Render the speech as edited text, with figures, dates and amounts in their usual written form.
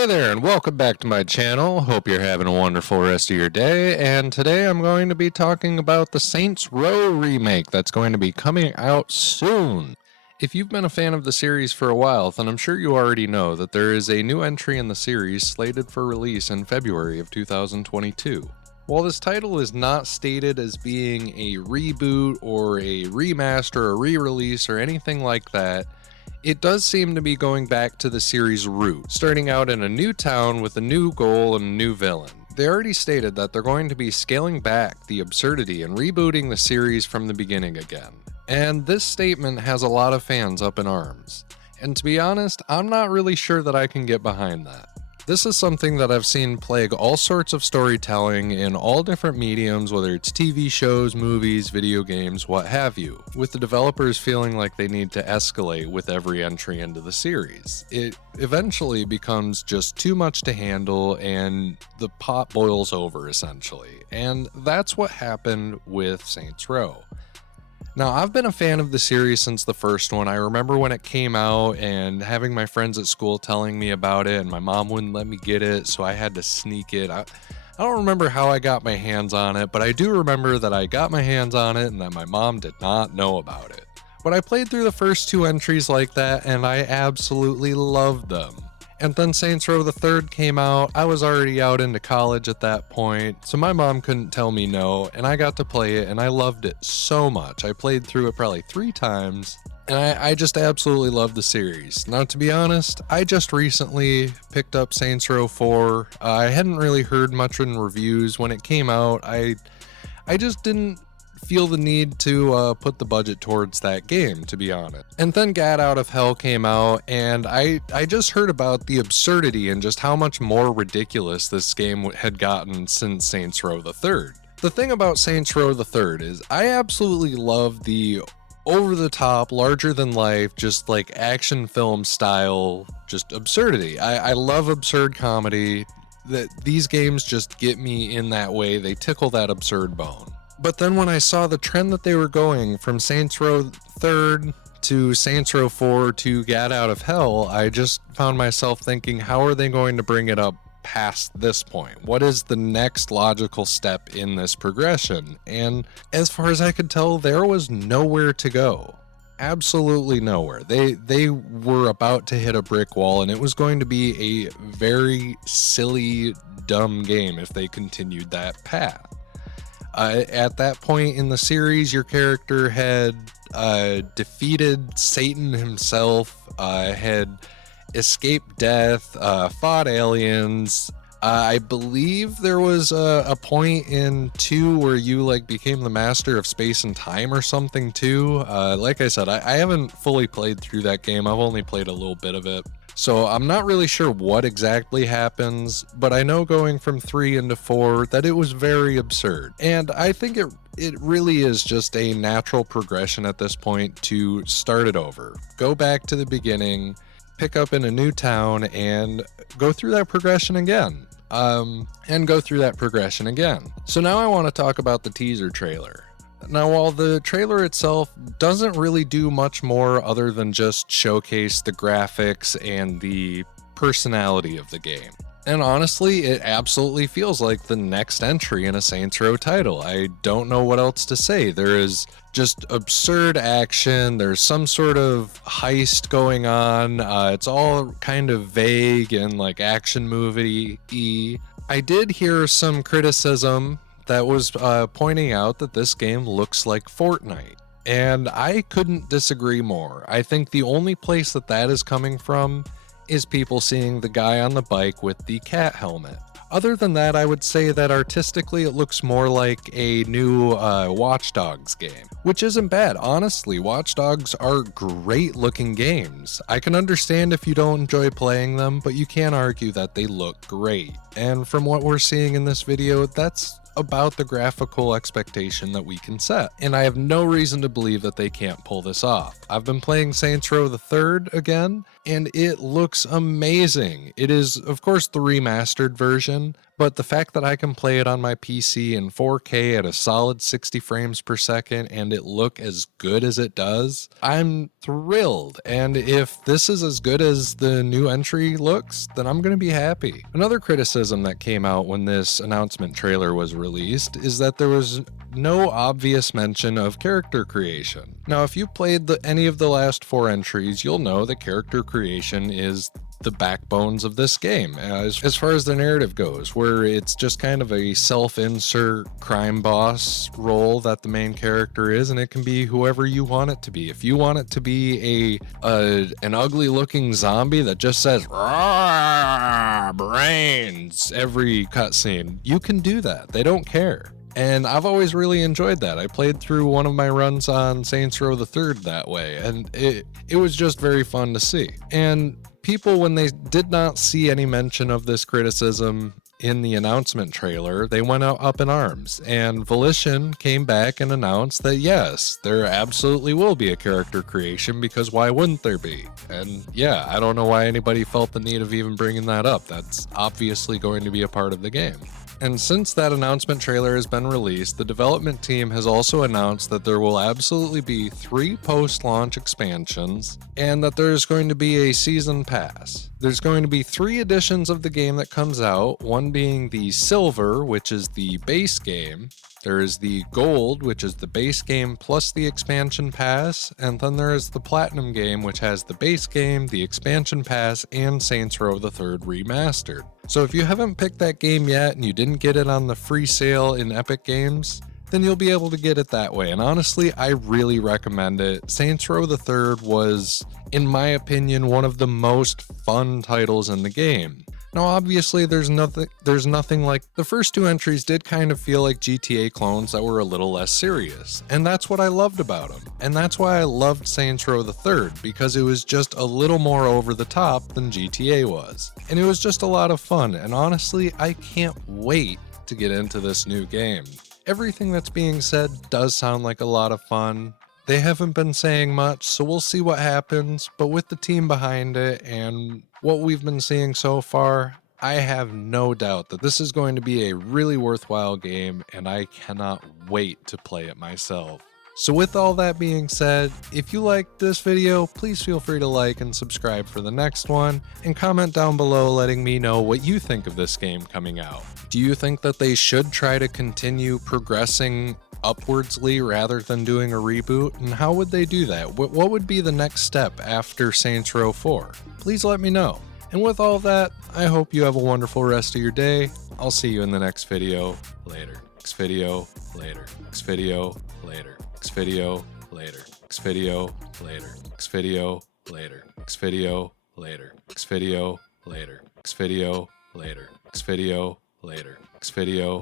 Hey there, and welcome back to my channel. Hope you're having a wonderful rest of your day, and today I'm going to be talking about the Saints Row remake that's going to be coming out soon. If you've been a fan of the series for a while, then I'm sure you already know that there is a new entry in the series slated for release in February of 2022. While this title is not stated as being a reboot or a remaster or re-release or anything like that, it does seem to be going back to the series' root, starting out in a new town with a new goal and a new villain. They already stated that they're going to be scaling back the absurdity and rebooting the series from the beginning again. And this statement has a lot of fans up in arms. And to be honest, I'm not really sure that I can get behind that. This is something that I've seen plague all sorts of storytelling in all different mediums, whether it's TV shows, movies, video games, what have you, with the developers feeling like they need to escalate with every entry into the series. It eventually becomes just too much to handle and the pot boils over essentially, and that's what happened with Saints Row. Now, I've been a fan of the series since the first one. I remember when it came out and having my friends at school telling me about it, and my mom wouldn't let me get it, so I had to sneak it. I don't remember how I got my hands on it, but I do remember that I got my hands on it and that my mom did not know about it. But I played through the first two entries like that, and I absolutely loved them. And then Saints Row the Third came out. I was already out into college at that point, so my mom couldn't tell me no, and I got to play it, and I loved it so much. I played through it probably 3 times, and I just absolutely loved the series. Now, to be honest, I just recently picked up Saints Row 4. I hadn't really heard much in reviews. When it came out, I just didn't feel the need to put the budget towards that game, to be honest. And then Gat Out of Hell came out, and I just heard about the absurdity and just how much more ridiculous this game had gotten since Saints Row the Third. The thing about Saints Row the Third is I absolutely love the over-the-top, larger-than-life, just like action film style, just absurdity. I love absurd comedy. These games just get me in that way. They tickle that absurd bone. But then when I saw the trend that they were going from Saints Row 3rd to Saints Row 4 to Gat Out of Hell, I just found myself thinking, how are they going to bring it up past this point? What is the next logical step in this progression? And as far as I could tell, there was nowhere to go. Absolutely nowhere. They were about to hit a brick wall, and it was going to be a very silly, dumb game if they continued that path. At that point in the series, your character had defeated Satan himself, had escaped death, fought aliens. I believe there was a point in 2 where you became the master of space and time or something too. Like I said, I haven't fully played through that game. I've only played a little bit of it. So I'm not really sure what exactly happens, but I know going from 3 into 4 that it was very absurd. And I think it really is just a natural progression at this point to start it over. Go back to the beginning, pick up in a new town, and go through that progression again. So now I want to talk about the teaser trailer. Now, while the trailer itself doesn't really do much more other than just showcase the graphics and the personality of the game. And honestly, it absolutely feels like the next entry in a Saints Row title. I don't know what else to say. There is just absurd action. There's some sort of heist going on. It's all kind of vague and like action movie-y. I did hear some criticism that was pointing out that this game looks like Fortnite. And I couldn't disagree more. I think the only place that is coming from is people seeing the guy on the bike with the cat helmet. Other than that, I would say that artistically it looks more like a new Watch Dogs game, which isn't bad. Honestly, Watch Dogs are great looking games. I can understand if you don't enjoy playing them, but you can't argue that they look great. And from what we're seeing in this video, that's about the graphical expectation that we can set, and I have no reason to believe that they can't pull this off. I've been playing Saints Row the Third again, and it looks amazing. It is, of course, the remastered version, but the fact that I can play it on my PC in 4K at a solid 60 frames per second and it look as good as it does, I'm thrilled. And if this is as good as the new entry looks, then I'm going to be happy. Another criticism that came out when this announcement trailer was released is that there was no obvious mention of character creation. Now, if you played any of the last 4 entries, you'll know that character creation is the backbones of this game as far as the narrative goes, where it's just kind of a self-insert crime boss role that the main character is, and it can be whoever you want it to be. If you want it to be an ugly looking zombie that just says "Rawr, brains" every cutscene, you can do that. They don't care. And I've always really enjoyed that. I played through one of my runs on Saints Row the Third that way, and it was just very fun to see. And people, when they did not see any mention of this criticism in the announcement trailer, they went up in arms. And Volition came back and announced that yes, there absolutely will be a character creation, because why wouldn't there be? And yeah, I don't know why anybody felt the need of even bringing that up. That's obviously going to be a part of the game. And since that announcement trailer has been released, the development team has also announced that there will absolutely be 3 post-launch expansions, and that there's going to be a season pass. There's going to be 3 editions of the game that comes out, one being the Silver, which is the base game. There is the Gold, which is the base game plus the expansion pass, and then there is the Platinum game, which has the base game, the expansion pass, and Saints Row the Third Remastered. So if you haven't picked that game yet and you didn't get it on the free sale in Epic Games, then you'll be able to get it that way. And honestly, I really recommend it. Saints Row the Third was, in my opinion, one of the most fun titles in the game. Now, obviously, there's nothing like the first 2 entries did kind of feel like GTA clones that were a little less serious, and that's what I loved about them. And that's why I loved Saints Row the Third, because it was just a little more over the top than GTA was. And it was just a lot of fun, and honestly, I can't wait to get into this new game. Everything that's being said does sound like a lot of fun. They haven't been saying much, so we'll see what happens, but with the team behind it and what we've been seeing so far, I have no doubt that this is going to be a really worthwhile game, and I cannot wait to play it myself. So with all that being said, if you liked this video, please feel free to like and subscribe for the next one, and comment down below letting me know what you think of this game coming out. Do you think that they should try to continue progressing upwardsly rather than doing a reboot? And how would they do that? What would be the next step after Saints Row 4? Please let me know. And with all that, I hope you have a wonderful rest of your day. I'll see you in the next video later. Next video later. Next video later. Next video later. Next video later. Next video later. Next video later. Next video later. Next video later. Next video later. Next video